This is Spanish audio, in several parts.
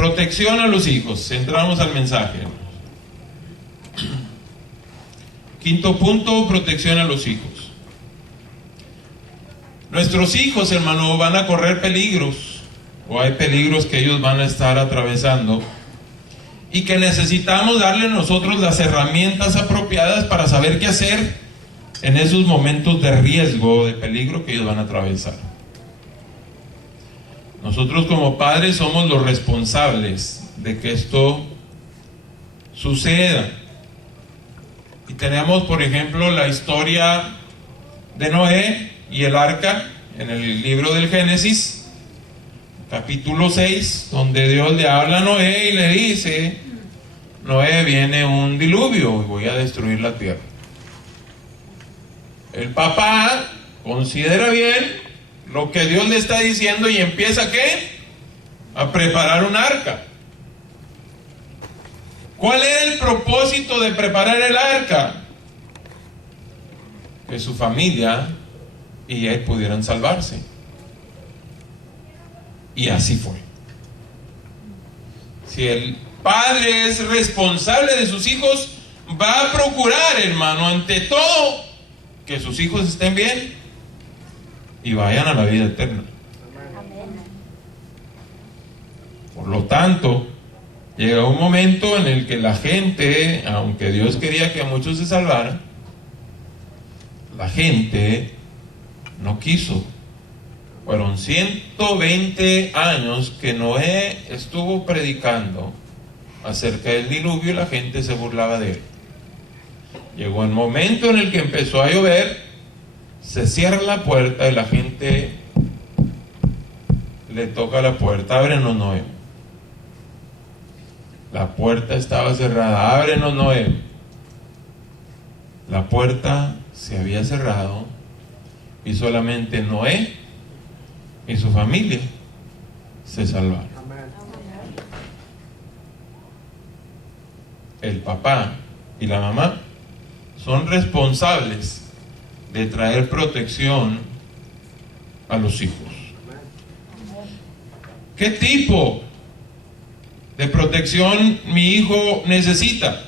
Protección a los hijos. Entramos al mensaje. Quinto punto, protección a los hijos. Nuestros hijos, hermano, van a correr peligros, o hay peligros que ellos van a estar atravesando, y que necesitamos darle nosotros las herramientas apropiadas para saber qué hacer en esos momentos de riesgo, de peligro que ellos van a atravesar. Nosotros como padres somos los responsables de que esto suceda. Y tenemos, por ejemplo, la historia de Noé y el arca en el libro del Génesis, capítulo 6, donde Dios le habla a Noé y le dice: Noé, viene un diluvio y voy a destruir la tierra. El papá considera bien lo que Dios le está diciendo y empieza, ¿qué? A preparar un arca. ¿Cuál era el propósito de preparar el arca? Que su familia y él pudieran salvarse. Y así fue. Si el padre es responsable de sus hijos, va a procurar, hermano, ante todo, que sus hijos estén bien y vayan a la vida eterna. Por lo tanto, llega un momento en el que la gente, aunque Dios quería que muchos se salvaran, la gente no quiso. Fueron 120 años que Noé estuvo predicando acerca del diluvio y la gente se burlaba de él. Llegó el momento en el que empezó a llover, se cierra la puerta y la gente le toca la puerta: ábrenos, Noé. La puerta estaba cerrada: ábrenos, Noé. La puerta se había cerrado y solamente Noé y su familia se salvaron. El papá y la mamá son responsables de traer protección a los hijos. ¿Qué tipo de protección mi hijo necesita?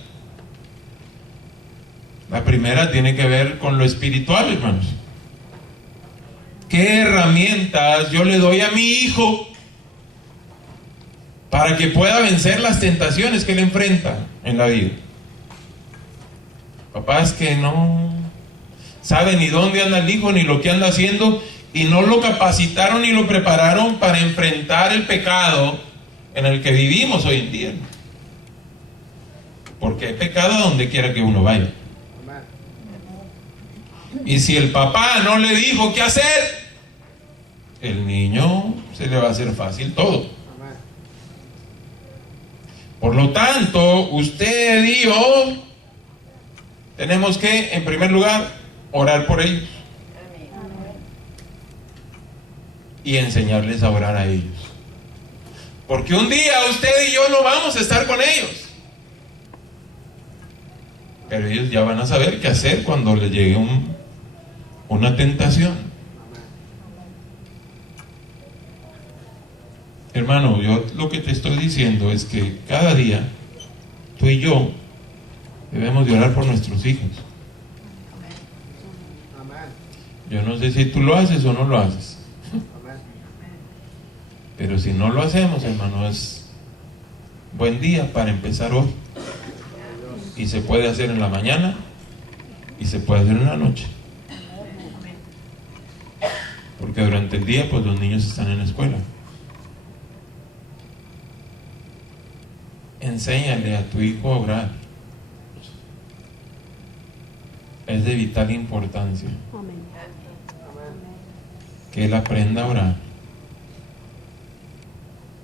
La primera tiene que ver con lo espiritual, hermanos. ¿Qué herramientas yo le doy a mi hijo para que pueda vencer las tentaciones que él enfrenta en la vida? Papás que no saben ni dónde anda el hijo, ni lo que anda haciendo, y no lo capacitaron ni lo prepararon para enfrentar el pecado en el que vivimos hoy en día. Porque hay pecado donde quiera que uno vaya. Y si el papá no le dijo qué hacer, el niño se le va a hacer fácil todo. Por lo tanto, usted y yo tenemos que, en primer lugar, orar por ellos y enseñarles a orar a ellos. Porque un día usted y yo no vamos a estar con ellos, pero ellos ya van a saber qué hacer cuando les llegue una tentación. Hermano, yo lo que te estoy diciendo es que cada día tú y yo debemos de orar por nuestros hijos. Yo no sé si tú lo haces o no lo haces, pero si no lo hacemos, hermano, es buen día para empezar hoy. Y se puede hacer en la mañana y se puede hacer en la noche, porque durante el día pues los niños están en la escuela. Enséñale a tu hijo a orar. Es de vital importancia que él aprenda a orar,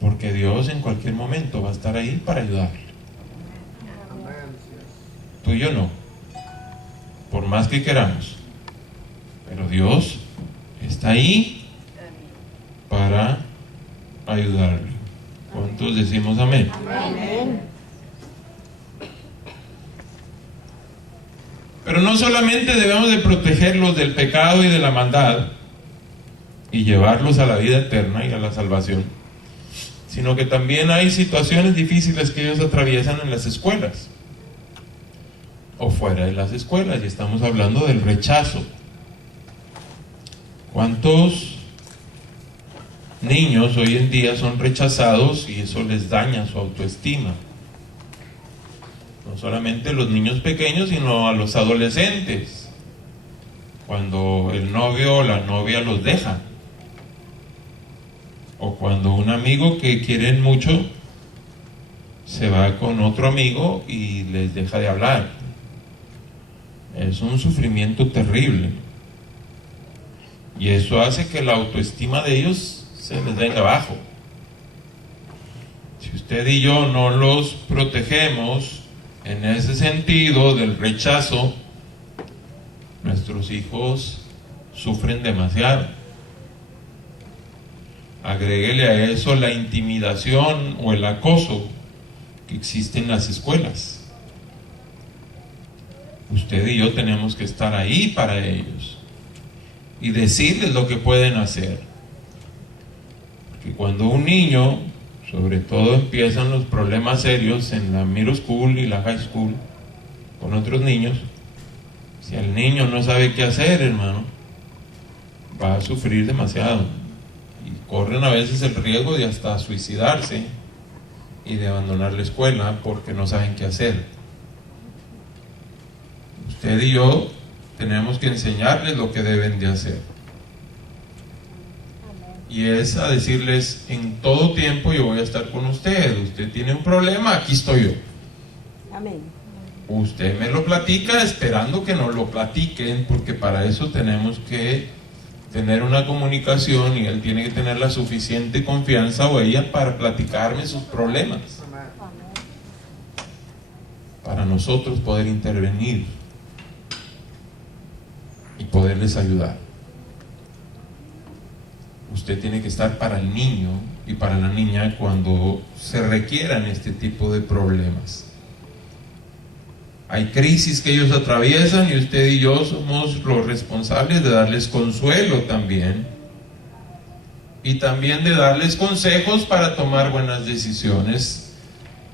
porque Dios en cualquier momento va a estar ahí para ayudarle. Tú y yo no, por más que queramos, pero Dios está ahí para ayudarle. ¿Cuántos decimos amén? Amén. Pero no solamente debemos de protegerlos del pecado y de la maldad y llevarlos a la vida eterna y a la salvación, sino que también hay situaciones difíciles que ellos atraviesan en las escuelas o fuera de las escuelas, y estamos hablando del rechazo. ¿Cuántos niños hoy en día son rechazados y eso les daña su autoestima? No solamente los niños pequeños, sino a los adolescentes, cuando el novio o la novia los deja, o cuando un amigo que quieren mucho se va con otro amigo y les deja de hablar. Es un sufrimiento terrible, y eso hace que la autoestima de ellos se les venga abajo. Si usted y yo no los protegemos en ese sentido del rechazo, nuestros hijos sufren demasiado. Agréguele a eso la intimidación o el acoso que existe en las escuelas. Usted y yo tenemos que estar ahí para ellos y decirles lo que pueden hacer. Porque cuando un niño, sobre todo, empiezan los problemas serios en la middle school y la high school con otros niños, si el niño no sabe qué hacer, hermano, va a sufrir demasiado, y corren a veces el riesgo de hasta suicidarse y de abandonar la escuela porque no saben qué hacer. Usted y yo tenemos que enseñarles lo que deben de hacer, y es a decirles: en todo tiempo yo voy a estar con usted. Usted tiene un problema, aquí estoy yo. Amén. Usted me lo platica esperando que nos lo platiquen, porque para eso tenemos que tener una comunicación, y él tiene que tener la suficiente confianza, o ella, para platicarme sus problemas, para nosotros poder intervenir y poderles ayudar. Usted tiene que estar para el niño y para la niña cuando se requieran este tipo de problemas. Hay crisis que ellos atraviesan, y usted y yo somos los responsables de darles consuelo también, y también de darles consejos para tomar buenas decisiones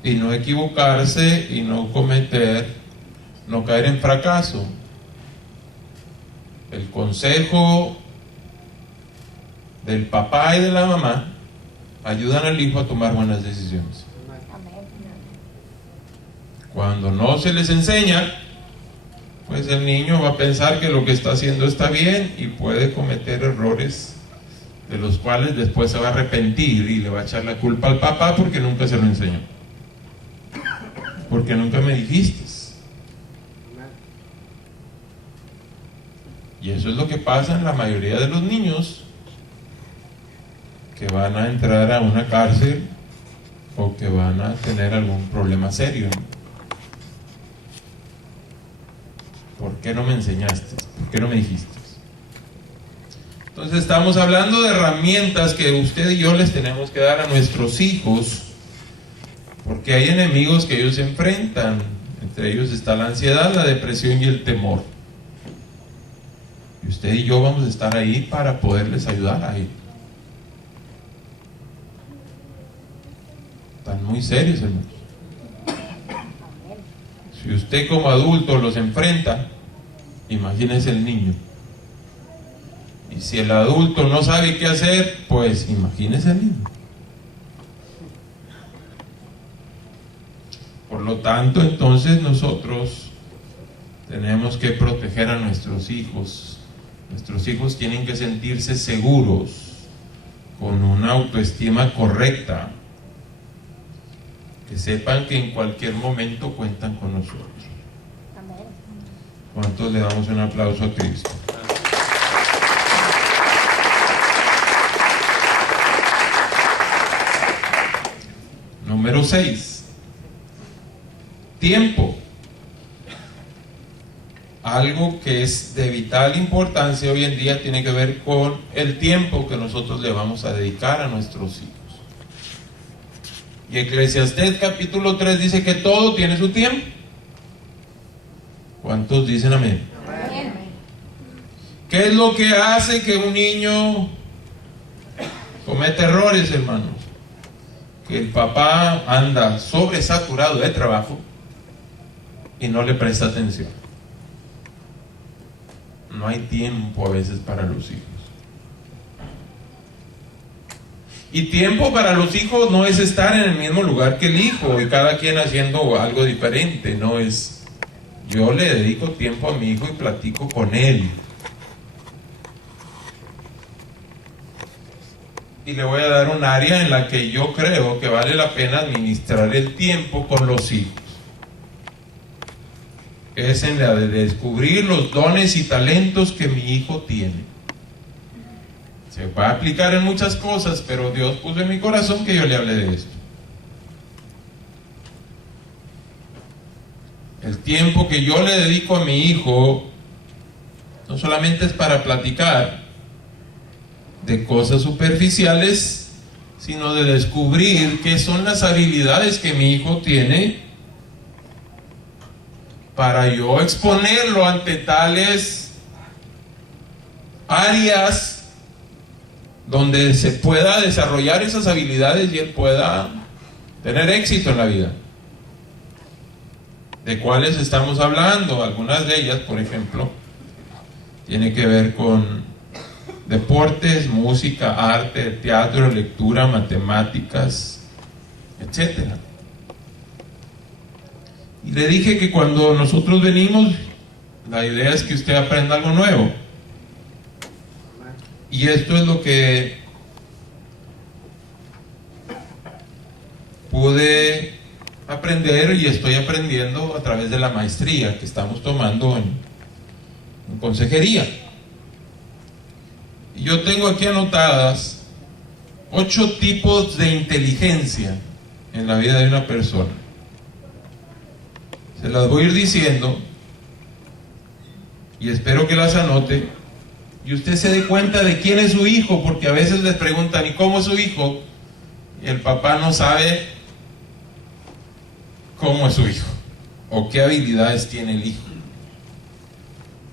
y no equivocarse y no caer en fracaso. El consejo del papá y de la mamá ayudan al hijo a tomar buenas decisiones. Cuando no se les enseña, pues el niño va a pensar que lo que está haciendo está bien y puede cometer errores de los cuales después se va a arrepentir y le va a echar la culpa al papá porque nunca se lo enseñó, porque nunca me dijiste. Y eso es lo que pasa en la mayoría de los niños que van a entrar a una cárcel o que van a tener algún problema serio. ¿Por qué no me enseñaste? ¿Por qué no me dijiste? Entonces estamos hablando de herramientas que usted y yo les tenemos que dar a nuestros hijos, porque hay enemigos que ellos enfrentan. Entre ellos está la ansiedad, la depresión y el temor. Y usted y yo vamos a estar ahí para poderles ayudar a ellos. Están muy serios, hermanos. Si usted como adulto los enfrenta, imagínese el niño. Y si el adulto no sabe qué hacer, pues imagínese el niño. Por lo tanto, entonces nosotros tenemos que proteger a nuestros hijos. Nuestros hijos tienen que sentirse seguros, con una autoestima correcta, que sepan que en cualquier momento cuentan con nosotros. ¿Cuántos le damos un aplauso a Cristo? Número 6. Tiempo. Algo que es de vital importancia hoy en día tiene que ver con el tiempo que nosotros le vamos a dedicar a nuestros hijos. Y Eclesiastés capítulo 3 dice que todo tiene su tiempo. ¿Cuántos dicen amén? Amén. ¿Qué es lo que hace que un niño cometa errores, hermanos? que el papá anda sobresaturado de trabajo y no le presta atención. No hay tiempo a veces para los hijos. Y tiempo para los hijos no es estar en el mismo lugar que el hijo y cada quien haciendo algo diferente. No es, yo le dedico tiempo a mi hijo y platico con él. Y le voy a dar un área en la que yo creo que vale la pena administrar el tiempo con los hijos. Es en la de descubrir los dones y talentos que mi hijo tiene. Se va a aplicar en muchas cosas, pero Dios puso en mi corazón que yo le hable de esto. El tiempo que yo le dedico a mi hijo no solamente es para platicar de cosas superficiales, sino de descubrir qué son las habilidades que mi hijo tiene para yo exponerlo ante tales áreas donde se pueda desarrollar esas habilidades y él pueda tener éxito en la vida. ¿De cuáles estamos hablando? Algunas de ellas, por ejemplo, tiene que ver con deportes, música, arte, teatro, lectura, matemáticas, etcétera. Y le dije que cuando nosotros venimos, la idea es que usted aprenda algo nuevo. Y esto es lo que pude aprender y estoy aprendiendo a través de la maestría que estamos tomando en consejería. Y yo tengo aquí anotadas 8 tipos de inteligencia en la vida de una persona. Se las voy a ir diciendo y espero que las anote y usted se dé cuenta de quién es su hijo, porque a veces les preguntan ¿y cómo es su hijo? Y el papá no sabe cómo es su hijo o qué habilidades tiene el hijo.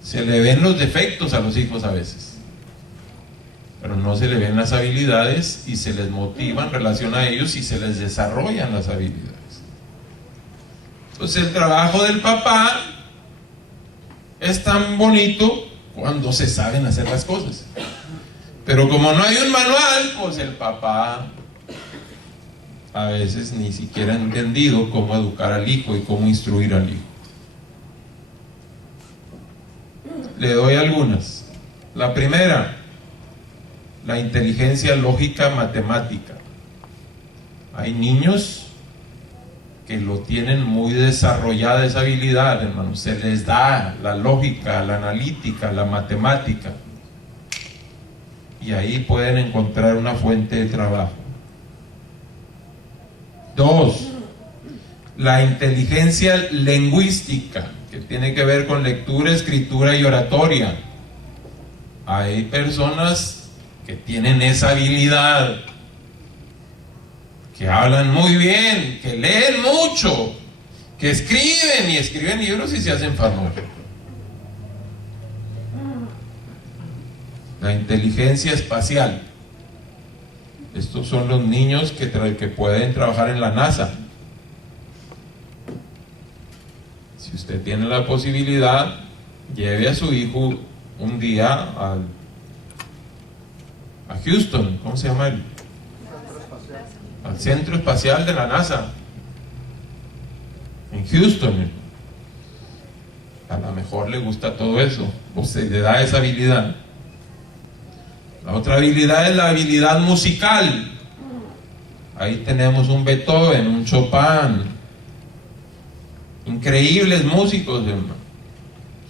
Se le ven los defectos a los hijos a veces, pero no se le ven las habilidades y se les motiva en relación a ellos y se les desarrollan las habilidades. Entonces el trabajo del papá es tan bonito cuando se saben hacer las cosas, pero como no hay un manual, pues el papá a veces ni siquiera ha entendido cómo educar al hijo y cómo instruir al hijo. Le doy algunas. La primera, la inteligencia lógica matemática. Hay niños que lo tienen muy desarrollada esa habilidad, hermano. Se les da la lógica, la analítica, la matemática. Y ahí pueden encontrar una fuente de trabajo. 2, la inteligencia lingüística, que tiene que ver con lectura, escritura y oratoria. Hay personas que tienen esa habilidad, que hablan muy bien, que leen mucho, que escriben y escriben libros y se hacen famosos. La inteligencia espacial. Estos son los niños que pueden trabajar en la NASA. Si usted tiene la posibilidad, lleve a su hijo un día a Houston, ¿cómo se llama él? Al Centro Espacial de la NASA, en Houston. A lo mejor le gusta todo eso, o se le da esa habilidad. La otra habilidad es la habilidad musical. Ahí tenemos un Beethoven, un Chopin, increíbles músicos, hermano.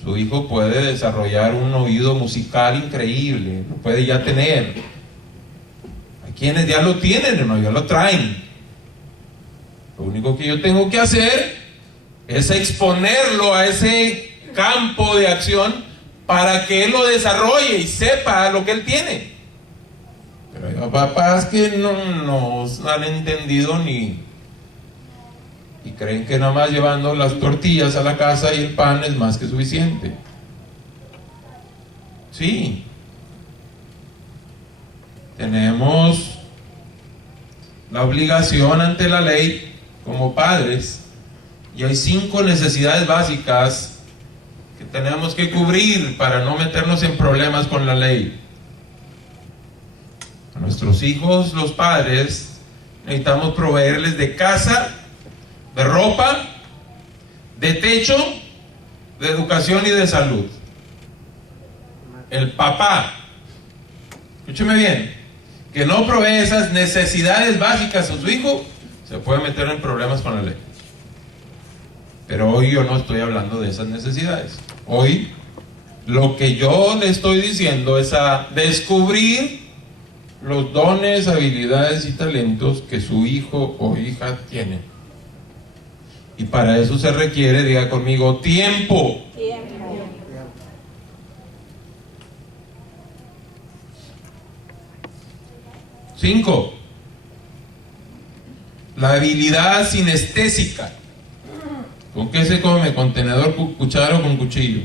Su hijo puede desarrollar un oído musical increíble, lo puede ya tener. Hay quienes ya lo tienen, hermano, ya lo traen. Lo único que yo tengo que hacer es exponerlo a ese campo de acción para que él lo desarrolle y sepa lo que él tiene. Pero hay papás que no han entendido y creen que nada más llevando las tortillas a la casa y el pan es más que suficiente. Sí. Tenemos la obligación ante la ley como padres, y hay 5 necesidades básicas que tenemos que cubrir para no meternos en problemas con la ley. A nuestros hijos, los padres, necesitamos proveerles de casa, de ropa, de techo, de educación y de salud. El papá, escúcheme bien, que no provee esas necesidades básicas a su hijo, se puede meter en problemas con la ley. Pero hoy yo no estoy hablando de esas necesidades. Hoy lo que yo le estoy diciendo es a descubrir los dones, habilidades y talentos que su hijo o hija tiene. Y para eso se requiere, diga conmigo, tiempo. 5. La habilidad sinestésica. ¿Con qué se come? ¿Con tenedor, cuchara o con cuchillo?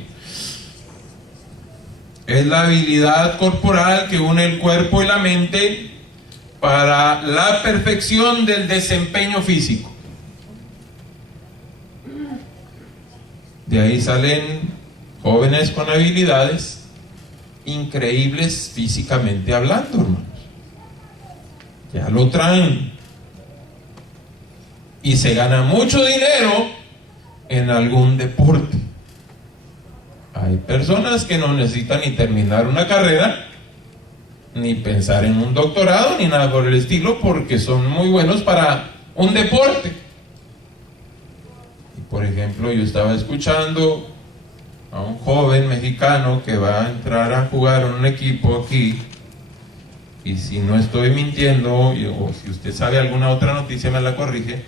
Es la habilidad corporal que une el cuerpo y la mente para la perfección del desempeño físico. De ahí salen jóvenes con habilidades increíbles físicamente hablando, hermanos. Ya lo traen. Y se gana mucho dinero en algún deporte. Hay personas que no necesitan ni terminar una carrera, ni pensar en un doctorado, ni nada por el estilo, porque son muy buenos para un deporte. Y por ejemplo, yo estaba escuchando a un joven mexicano que va a entrar a jugar en un equipo aquí, y si no estoy mintiendo, o si usted sabe alguna otra noticia me la corrige,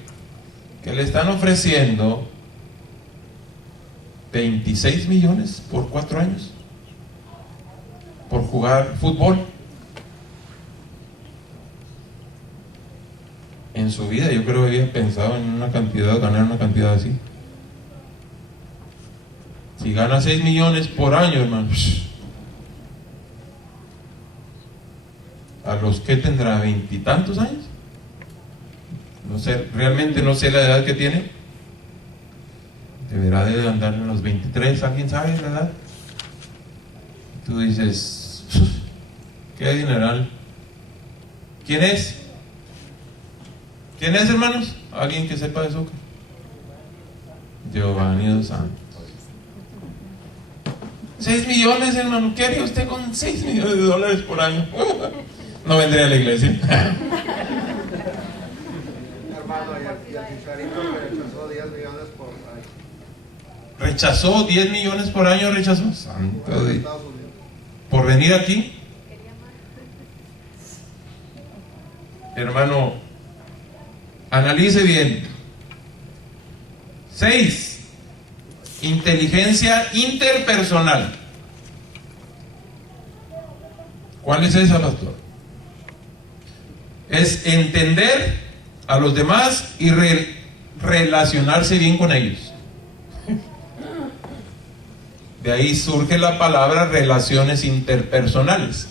que le están ofreciendo 26 millones por 4 años por jugar fútbol. En su vida yo creo que había pensado en una cantidad, ganar una cantidad así. Si gana 6 millones por año, hermano, a los que tendrá 20 y tantos años, no sé, realmente no sé la edad que tiene. Deberá de andar en los 23, ¿alguien sabe la edad? Tú dices, qué dineral. ¿Quién es? ¿Quién es, hermanos? ¿Alguien que sepa eso? Giovanni dos Santos. 6 millones, hermano. ¿Qué haría usted con 6 millones de dólares por año? No vendría a la iglesia. Hermano, y el Chicharito rechazó 10 millones por año. ¿Rechazó 10 millones por año? ¿Rechazó? Santo Dios. ¿Por venir aquí? Hermano, analice bien. 6. Inteligencia interpersonal. ¿Cuál es esa, pastor? Es entender a los demás y relacionarse bien con ellos. De ahí surge la palabra relaciones interpersonales.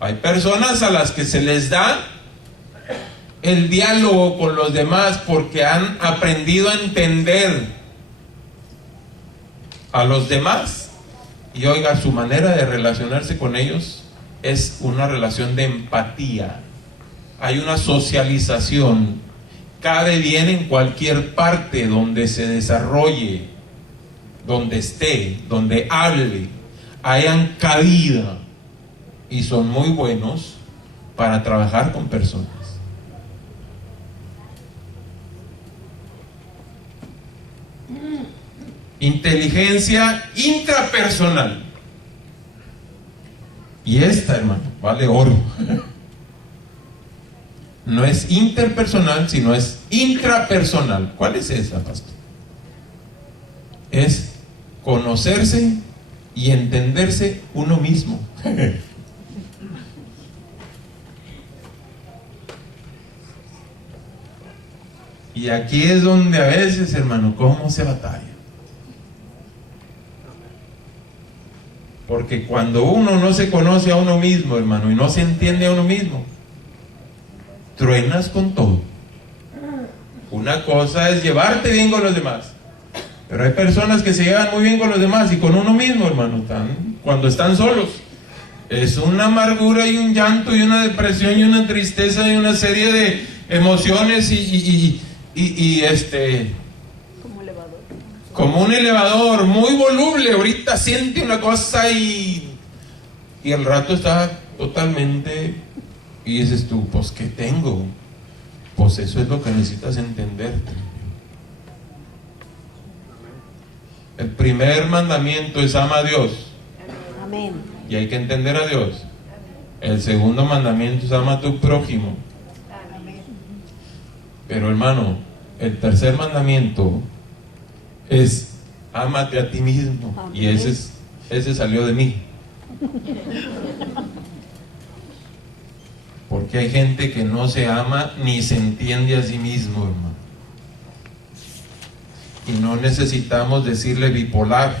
Hay personas a las que se les da el diálogo con los demás porque han aprendido a entender a los demás. Y oiga, su manera de relacionarse con ellos es una relación de empatía. Hay una socialización. Cabe bien en cualquier parte donde se desarrolle, donde esté, donde hable, hayan cabida, y son muy buenos para trabajar con personas. Inteligencia intrapersonal. Y esta, hermano, vale oro. No es interpersonal, sino es intrapersonal. ¿Cuál es esa, pastor? Es conocerse y entenderse uno mismo. Y aquí es donde a veces, hermano, cómo se batalla. Porque cuando uno no se conoce a uno mismo, hermano, y no se entiende a uno mismo, truenas con todo. Una cosa es llevarte bien con los demás, pero hay personas que se llevan muy bien con los demás y con uno mismo, hermano, cuando están solos. Es una amargura y un llanto y una depresión y una tristeza y una serie de emociones como un elevador muy voluble. Ahorita siente una cosa y el rato está totalmente, y dices tú, pues ¿qué tengo? Pues eso es lo que necesitas entenderte. El primer mandamiento es ama a Dios. Amén. Y hay que entender a Dios. El segundo mandamiento es ama a tu prójimo. Pero hermano, el tercer mandamiento es ámate a ti mismo. Y ese salió de mí. Porque hay gente que no se ama ni se entiende a sí mismo, hermano. Y no necesitamos decirle bipolar,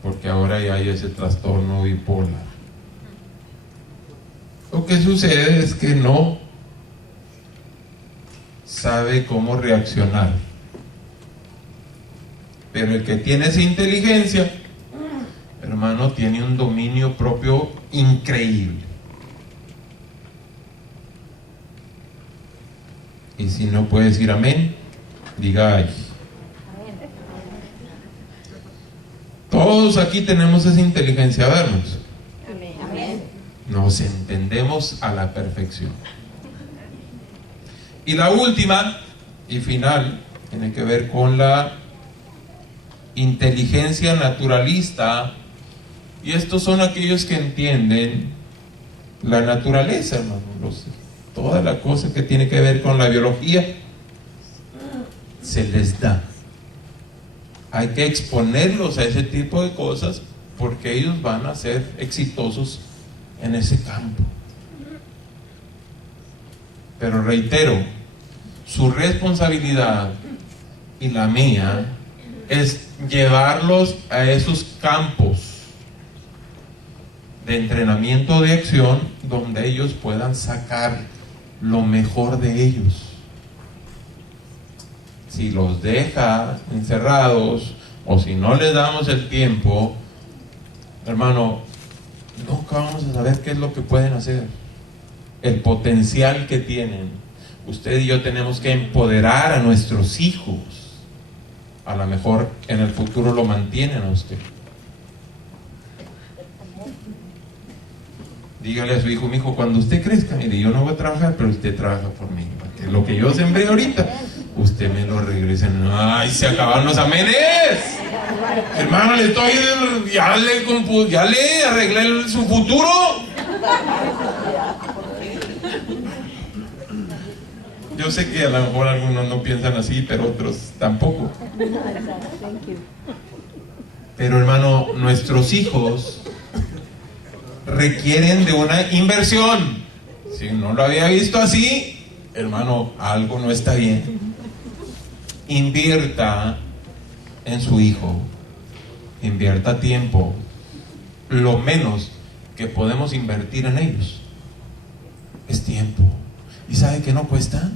porque ahora ya hay ese trastorno bipolar. Lo que sucede es que no sabe cómo reaccionar. Pero el que tiene esa inteligencia, hermano, tiene un dominio propio increíble. Y si no puede decir amén, diga ay. Todos aquí tenemos esa inteligencia, vernos. Nos entendemos a la perfección. Y la última y final tiene que ver con la inteligencia naturalista. Y estos son aquellos que entienden la naturaleza, hermano. Toda la cosa que tiene que ver con la biología se les da. Hay que exponerlos a ese tipo de cosas porque ellos van a ser exitosos en ese campo. Pero reitero, su responsabilidad y la mía es llevarlos a esos campos de entrenamiento de acción donde ellos puedan sacar lo mejor de ellos. Si los deja encerrados o si no les damos el tiempo, hermano, nunca vamos a saber qué es lo que pueden hacer, el potencial que tienen. Usted y yo tenemos que empoderar a nuestros hijos. A lo mejor en el futuro lo mantienen a usted. Dígale a su hijo, mi hijo, cuando usted crezca, mire, yo no voy a trabajar, pero usted trabaja por mí. Que lo que yo sembré ahorita, usted me lo regrese. ¡Ay, se acabaron los amenes! Hermano, ya le arreglé su futuro. Yo sé que a lo mejor algunos no piensan así, pero otros tampoco. Pero hermano, nuestros hijos requieren de una inversión. Si no lo había visto así, hermano, algo no está bien. Invierta en su hijo, invierta tiempo. Lo menos que podemos invertir en ellos es tiempo. ¿Y sabe que no cuesta?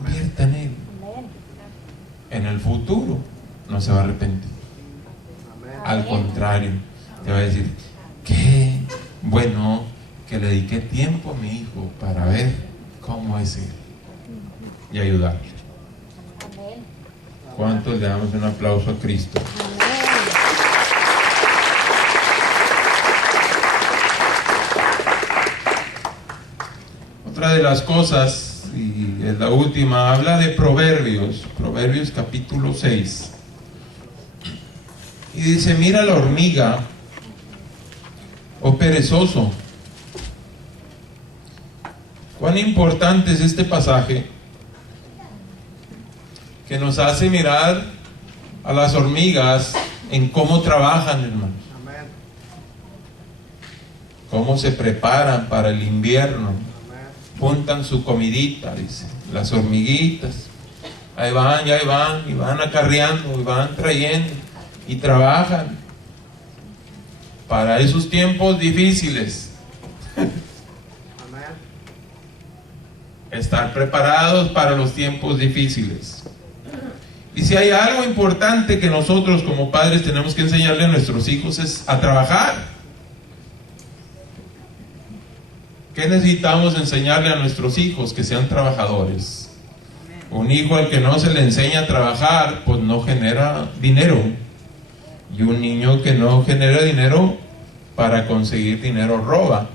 Invierta en él. En el futuro no se va a arrepentir. Al contrario, te va a decir, qué bueno que le dediqué tiempo a mi hijo para ver cómo es él y ayudarle. ¿Cuántos le damos un aplauso a Cristo? Otra de las cosas, y es la última, habla de Proverbios capítulo 6. Y dice, mira la hormiga, oh perezoso. Cuán importante es este pasaje que nos hace mirar a las hormigas en cómo trabajan, hermanos. Cómo se preparan para el invierno. Juntan su comidita, dice, las hormiguitas. Ahí van, y van acarreando, y van trayendo, y trabajan para esos tiempos difíciles. estar preparados para los tiempos difíciles. Y si hay algo importante que nosotros como padres tenemos que enseñarle a nuestros hijos es a trabajar. ¿Qué necesitamos enseñarle a nuestros hijos? Que sean trabajadores. Un hijo al que no se le enseña a trabajar, pues no genera dinero. Y un niño que no genera dinero, para conseguir dinero roba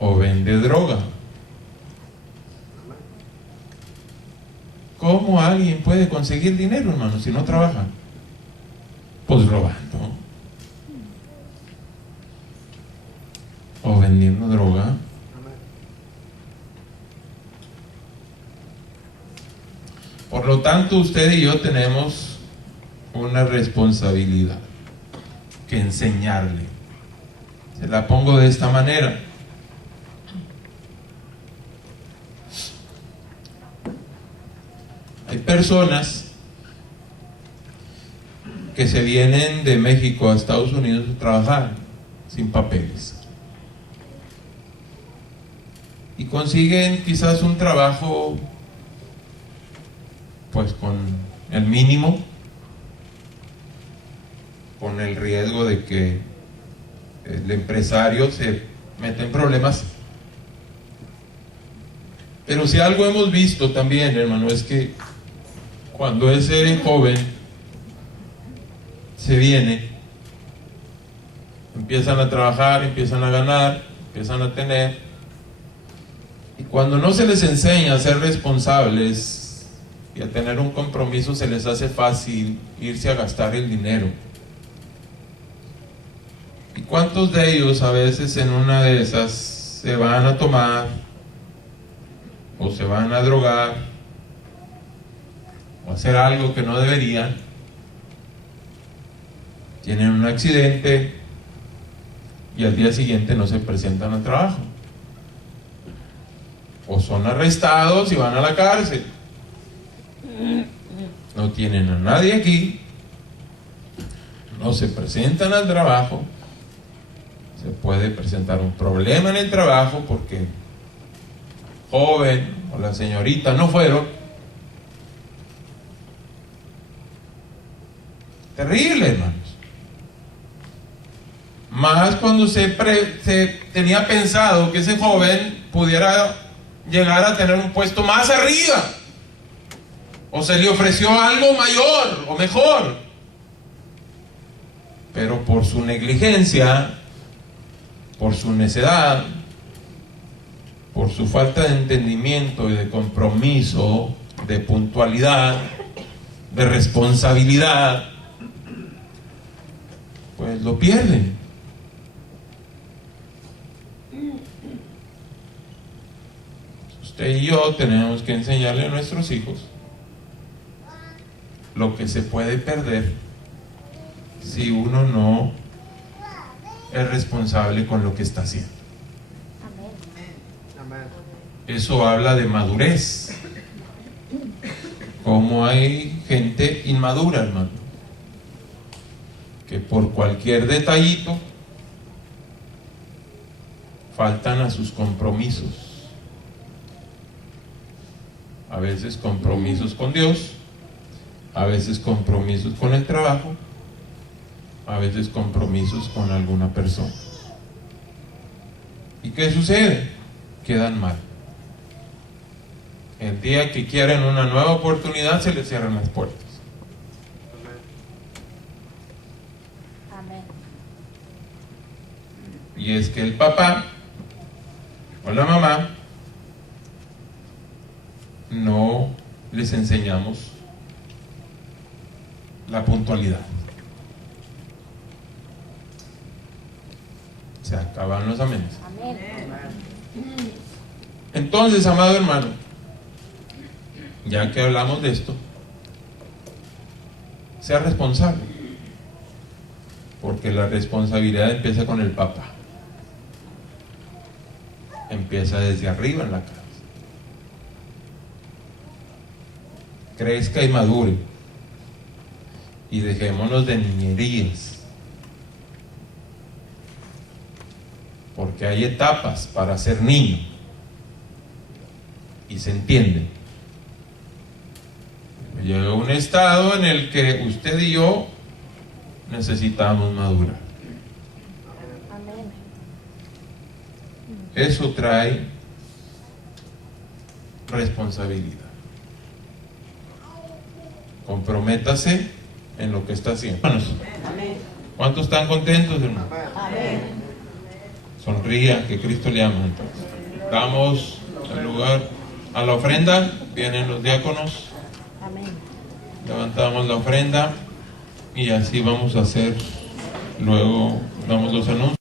o vende droga. ¿Cómo alguien puede conseguir dinero, hermano, si no trabaja? Pues robando o vendiendo droga. Por lo tanto, usted y yo tenemos una responsabilidad que enseñarle. Se la pongo de esta manera. Hay personas que se vienen de México a Estados Unidos a trabajar sin papeles y consiguen quizás un trabajo pues con el mínimo, con el riesgo de que el empresario se meta en problemas. Pero si algo hemos visto también, hermano, es que cuando ese joven se viene, empiezan a trabajar, empiezan a ganar, empiezan a tener, y cuando no se les enseña a ser responsables y a tener un compromiso, se les hace fácil irse a gastar el dinero. ¿Y cuántos de ellos a veces en una de esas se van a tomar o se van a drogar o hacer algo que no deberían, tienen un accidente y al día siguiente no se presentan al trabajo, o son arrestados y van a la cárcel? No tienen a nadie aquí, no se presentan al trabajo, se puede presentar un problema en el trabajo porque el joven o la señorita no fueron. Terrible, hermanos. Más cuando se tenía pensado que ese joven pudiera llegar a tener un puesto más arriba, o se le ofreció algo mayor o mejor, pero por su negligencia, por su necedad, por su falta de entendimiento y de compromiso, de puntualidad, de responsabilidad, pues lo pierden. Usted y yo tenemos que enseñarle a nuestros hijos lo que se puede perder si uno no es responsable con lo que está haciendo. Eso habla de madurez. Como hay gente inmadura, hermano, que por cualquier detallito faltan a sus compromisos. A veces compromisos con Dios, a veces compromisos con el trabajo, a veces compromisos con alguna persona. ¿Y qué sucede? Quedan mal. El día que quieren una nueva oportunidad, se les cierran las puertas. Amén. Y es que el papá o la mamá no les enseñamos la puntualidad. Se acaban los amenes. Amén. Entonces, amado hermano, ya que hablamos de esto, sea responsable, porque la responsabilidad empieza con el papá, empieza desde arriba en la casa. Crezca y madure, y dejémonos de niñerías, porque hay etapas para ser niño y se entiende. Llega un estado en el que usted y yo necesitamos madurar. Eso trae responsabilidad. Comprométase en lo que está haciendo. Hermanos, ¿cuántos están contentos, hermano? Amén. Sonría, que Cristo le ama. Entonces, damos el lugar a la ofrenda. Vienen los diáconos. Levantamos la ofrenda y así vamos a hacer. Luego damos los anuncios.